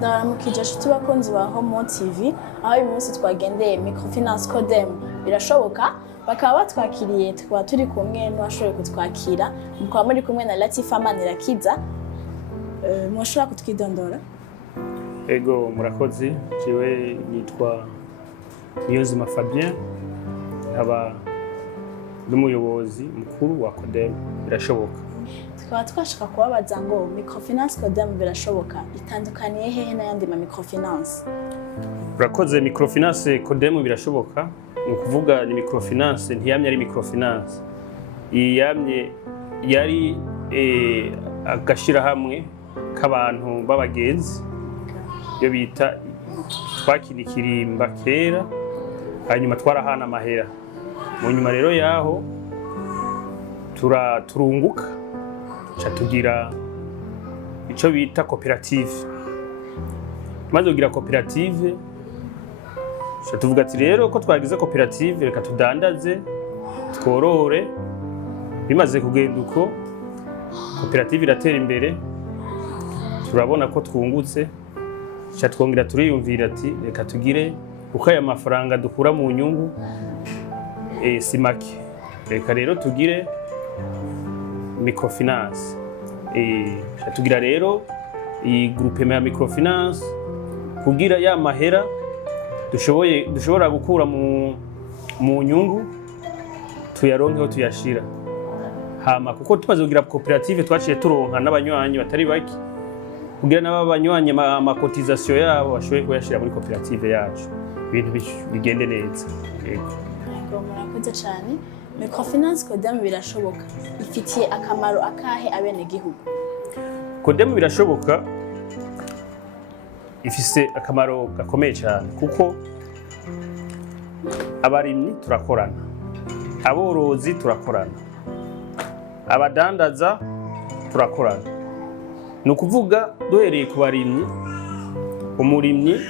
Ndaramukije nshuti bakunzi ba Homo TV, aho uyu munsi twagendeye Microfinance Codem Birashoboka, bakaba batwakiriye tukaba turi kumwe n'uwashoboye kutwakira, mukaba muri kumwe na Latifa Manirakiza. Mushobora kutwidondora? Ego murakoze, jewe nitwa Niyonzima Fabien, nkaba n'umuyobozi mukuru wa Codem Birashoboka. Tukaba twashaka kubabaza ngo Microfinance Codem Birashoboka itandukaniye hehe n'ayandi ma microfinance? Murakoze, Microfinance Codem Birashoboka ni ukuvuga ni microfinance ntiyamye ari microfinance, iyamye yari agashira hamwe k'abantu b'abagenzi yo bita twakinikirimba kera, hanyuma twarahana amahera. Mu nyuma rero yaho turunguka cha tugira ico bita koperative. Maze kugira koperative cha tuvuga ati rero ko twagize koperative reka tudandaze tworore. Bimaze kugenda uko koperative iratera imbere, turabona ko twungutse, cha twongera turiyumvira ati reka tugire uko aya mafaranga dukura mu nyungu si make, reka rero tugire Microfinance. Tugira rero iyi groupe ya Microfinance kugira ya mahera dushobora gukura mu nyungu tuyaronkeho tuyashira. Hama kuko tumaze kugira koperative twaciye turonka n'abanywanyi batari baki, kugira n'abanywanyi amakotisation yabo bashoboye kuyashira muri koperative yacu, ibintu bigende neza. Yego murakoze cyane. Microfinance Codem Birashoboka ifitiye akamaro akahe abene gihugu? Codem Birashoboka ifise akamaro gakomeye cyane kuko abarimyi turakorana, aborozi turakorana, abadandaza turakorana. Ni ukuvuga duhereye ku barimyi, umurimyi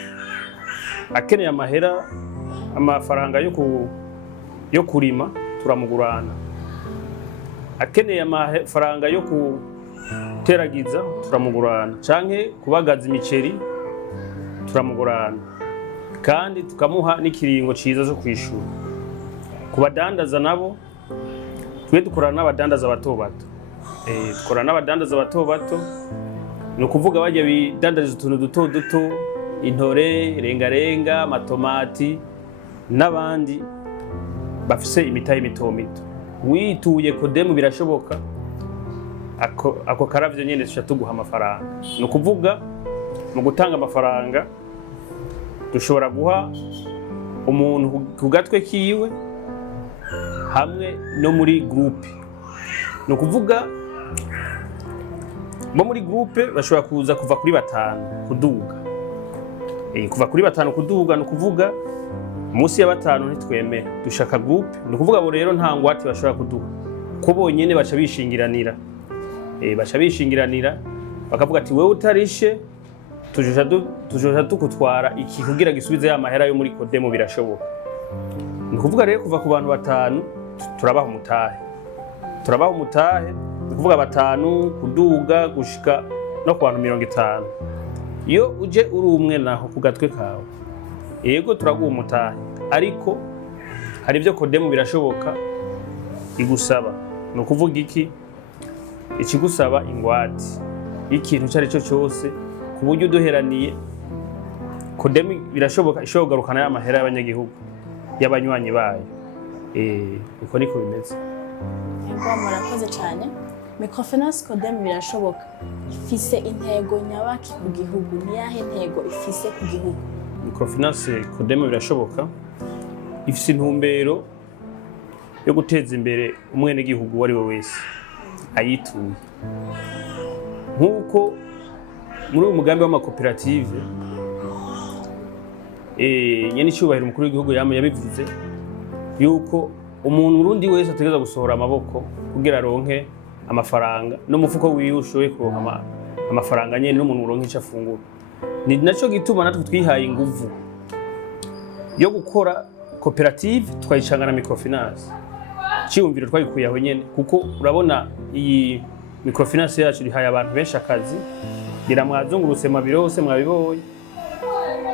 akeneye amahera amafaranga yo kurima turamugurana, akeneye amafaranga yo kuteragiza turamugurana, canke kubagaza imiceri turamugurana, kandi tukamuha n'ikiringo ciza zo kwishura. Kubadandaza nabo twe dukorana n'abadandaza bato bato, dukorana n'abadandaza bato bato, ni ukuvuga bajya bidandariza utuntu duto duto, intore, rengarenga, amatomati n'abandi bafise imitahe mito mito. Wituye Codem Birashoboka ako karavyo nyene tuca tuguha amafaranga. Ni ukuvuga mu gutanga amafaranga dushobora guha umuntu ku gatwe kiwe hamwe no muri groupe. Ni ukuvuga bo muri groupe bashobora kuza kuva kuri 5 kuduga. Kuva kuri 5 kuduga, ni ukuvuga musi ya 5 ntitwemera, dushaka groupe. Ni ukuvuga abo rero nta ngwate bashobora kuduha, ko bonyene baca bishingiranira. Baca bishingiranira bakavuga ati wewe utarishe tujoja tukutwara iki kugira gisubize ya mahera yo muri Codem Birashoboka. Ni ukuvuga rero kuva ku bantu 5 turabaha umutahe. Turabaha umutahe, ni ukuvuga 5 kuduga gushika no ku bantu 50. Iyo uje uri umwe naho ku gatwe kawe, yego turaguha umutahe, ariko hari ibyo Codem Birashoboka igusaba. Ni ukuvuga iki? Ikigusaba ingwate ikintu cyari cyo cyose, ku buryo duheraniye Codem Birashoboka ishobora kugarukana y'amahera y'abanyagihugu y'abanywanyi bayo. Uko niko bimeze. Yego murakoze cyane. Microfinance Codem Birashoboka ifise intego nyabaki ku gihugu, ni yahe ntego ifise ku gihugu? Microfinance Codem Birashoboka ifise intumbero yo guteza imbere umwene gihugu wari we wese ayituye. Nkuko muri uyu mugambi w'amakoperative nyene cyubahiro umukuru w'igihugu yabivuze yuko umuntu urundi wese ategeza gusohora amaboko kugira aronke amafaranga no mufuko wiwe ushoboye kuronka amafaranga nyene n'umuntu uronke icyo afungura. Ni naco gituma natwe twihaye inguvu yo gukora koperative twayicangana Microfinance. Cyumviro twayikuye aho nyene kuko urabona iyi Microfinance yacu rihaye abantu benshi akazi, gira mwazungurutse mabiro hose mwabibonye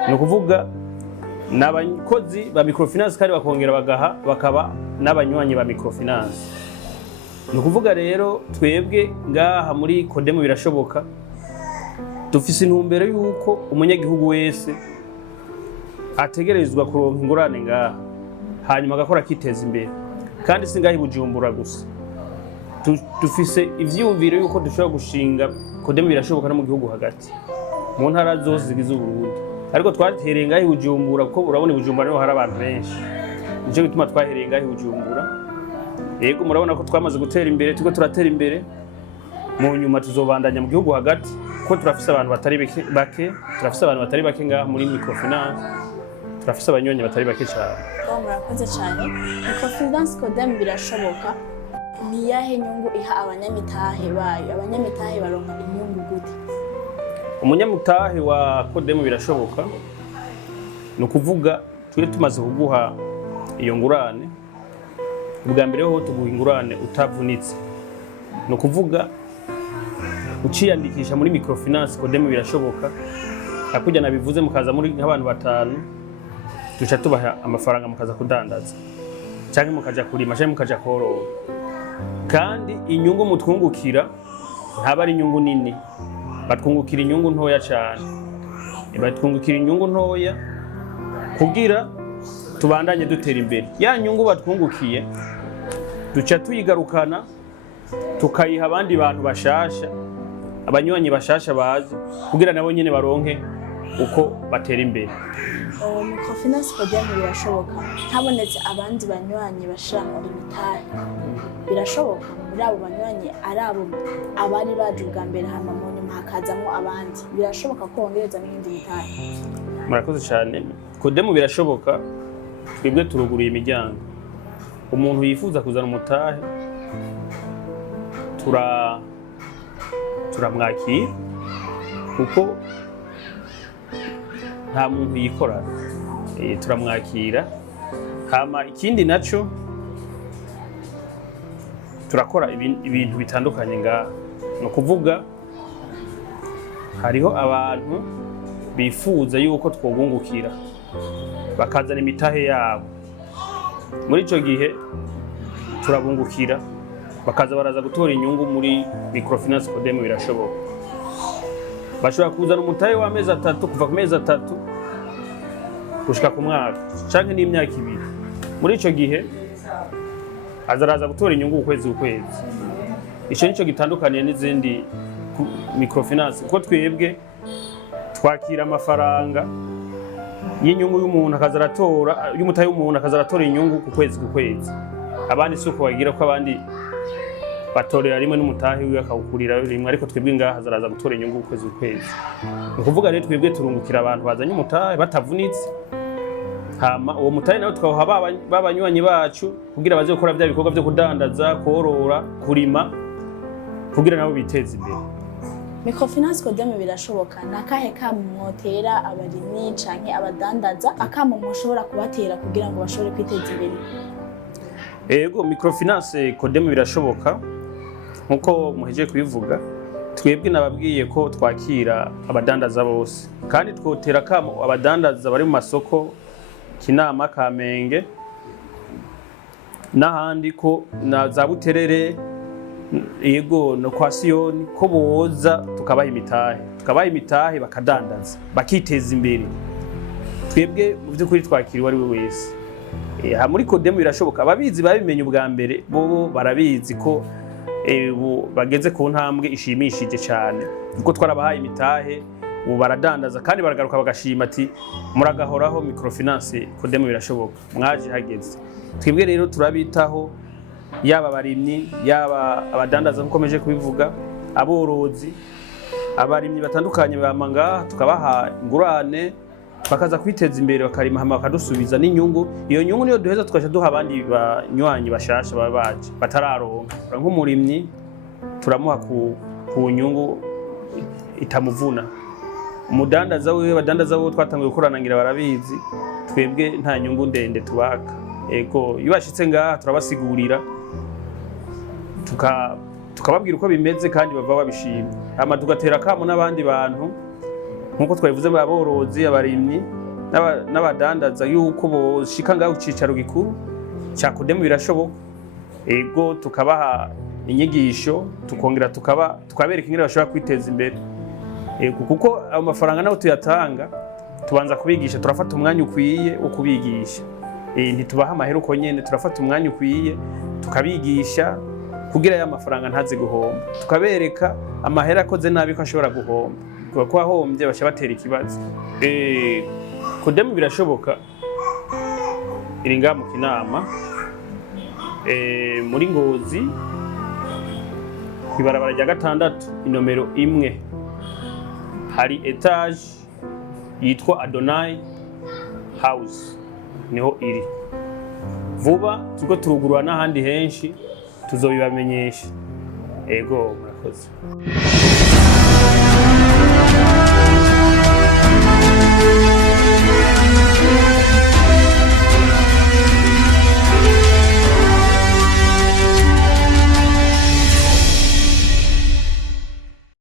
ni ukuvuga n'abakozi ba microfinance kandi bakongera bakaba n'abanywanyi ba microfinance. Ni ukuvuga rero twebwe ngaha muri Codem Birashoboka dufise intumbero yuko umunyagihugu wese ategerezwa kuronka ingurane ngaha hanyuma agakora akiteza imbere, kandi si ngaha i Bujumbura gusa. Dufise ivyumviro yuko dushobora gushinga Codem Birashoboka no mu gihugu hagati mu ntara zose zigize Uburundi, ariko twatereye ngaha i Bujumbura kuko urabona i Bujumbura niho hari abantu benshi, nico gituma twahereye ngaha i Bujumbura. Yego murabona ko twamaze gutera imbere, tuko turatera imbere, mu nyuma tuzobandanya mu gihugu hagati kuko turafise abantu batari bake, turafise abantu batari bake ngaha muri Microfinance, turafise abanywanyi batari bake cyane. Murakoze cyane. Microfinance Codem Birashoboka ni yahe nyungu iha abanyamitahe bayo? Abanyamitahe baronka inyungu gute? Umunyamutahe wa Codem Birashoboka ni ukuvuga twe tumaze kuguha iyo ngurane, ubwa mbere ho tuguha ingurane utavunitse. Ni ukuvuga uciyandikisha muri Microfinance Codem Birashoboka, akujya nabivuze mukaza muri nk'abantu batanu, duca tubaha amafaranga mukaza kudandaza cyangwa mukaja kurima cyangwa mukaja korora, kandi inyungu mutwungukira ntaba ari inyungu nini, batwungukira inyungu ntoya cyane. Batwungukira inyungu ntoya kugira tubandanye dutera imbere. Ya nyungu batwungukiye duca tuyigarukana tukayiha abandi bantu bashasha, abanywanyi bashasha bazi kugira nabo nyene baronke uko batera imbere. Microfinance Codem Birashoboka habonetse abandi banywanyi bashiramo imitahe, birashoboka muri abo banywanyi ari abo abari baje ubwa mbere hama mu nyuma hakazamo abandi, birashoboka ko bongereza n'indi mitahe? Murakoze cyane. Codem Birashoboka twebwe turuguruye imiryango, umuntu yifuza kuzana umutahe turamwakira kuko nta muntu yikora, turamwakira. Hama ikindi naco turakora ibintu bitandukanye ngaha. No kuvuga hariho abantu bifuza yuko twobungukira bakazana imitahe yabo, muri ico gihe turabungukira bakaza baraza gutora inyungu muri Microfinance Codem Birashoboka. Bashobora kuzana umutahe w'amezi 3 kuva ku mezi 3 gushika ku mwaka canke n'imyaka 2. Muri ico gihe azaraza gutora inyungu ukwezi. Ico nico gitandukaniye n'izindi Microfinance kuko twebwe twakira amafaranga y'inyungu y'umuntu akazaratora, y'umutahe w'umuntu akazaratora inyungu ku kwezi. Abandi suko bagira ko abandi batorera rimwe n'umutahe wiwe akawukurira rimwe, ariko twebwe ngaha hazaraza gutora inyungu ukwezi. Ni ukuvuga rero twebwe turungukira abantu bazanye umutahe batavunitse, hama uwo mutahe nawe twawuha babanywanyi bacu kugira baze gukora bya bikorwa byo kudandaza, korora, kurima kugira nabo biteze imbere. Microfinance Codem Birashoboka nakahe kamotera abarimyi canke abadandaza akamo mushobora kubatera kugira ngo bashobore kwiteza imbere? Ego Microfinance Codem Birashoboka nkuko muheje kubivuga, twebwe nababwiye ko twakira abadandaza bose, kandi twotera kamo abadandaza bari mu masoko Kinama, Kamenge n'ahandi ko na za Buterere, yego no kwa Siyoni, ko boza tukabaha imitahe bakadandaza bakiteza imbere. Twebwe mu by'ukuri twakiriwe ari we wese. Muri Codem Birashoboka ababizi babimenye ubwa mbere, bo barabizi ko bageze ku ntambwe ishimishije cyane kuko twarabahaye imitahe, ubu baradandaza kandi baragaruka bagashima ati muragahoraho Microfinance Codem Birashoboka mwaje hageze. Twebwe rero turabitaho, yaba barimyi yaba abadandaza nkomeje kubivuga, aborozi, abarimyi batandukanye bamanga tukabaha ingurane bakaza kwiteza imbere bakarima hama bakadusubiza n'inyungu. Iyo nyungu niyo duheza tukaje duha abandi banywanyi bashasha babaje batararonka. Nk'umurimyi turamuha ku nyungu itamuvuna. Umudandaza wewe, badandaza bo twatangiye gukoranangira barabizi, twebwe nta nyungu ndende tubaka. Ego iyo bashitse ngaha turabasigurira tukababwira uko bimeze kandi bava babishimye. Hama tugatera kamo n'abandi bantu nkuko twabivuze aborozi, abarimyi n'abadandaza yuko boshika ngaho cicaro gikuru cya Codem Birashoboka. Ego tukabaha inyigisho, tukongera tukabereka ingene bashobora kwiteza imbere. Ego kuko ayo mafaranga naho tuyatanga tubanza kubigisha, turafata umwanya ukwiye wo kubigisha. Ntitubaha amahera uko nyene, turafata umwanya ukwiye tukabigisha kugira ya mafaranga ntaze guhomba, tukabereka amahera akoze nabi ko ashobora guhomba, kuko ahombye basha batera ikibazo. Codem Birashoboka iri ngaha mu Kinama, muri Ngozi kwibarabara rya 6 inomero 1 hari etage yitwa Adonai House, niho iri. Vuba tuko turugurura n'ahandi henshi tuzobibamenyesha. Ego murakoze.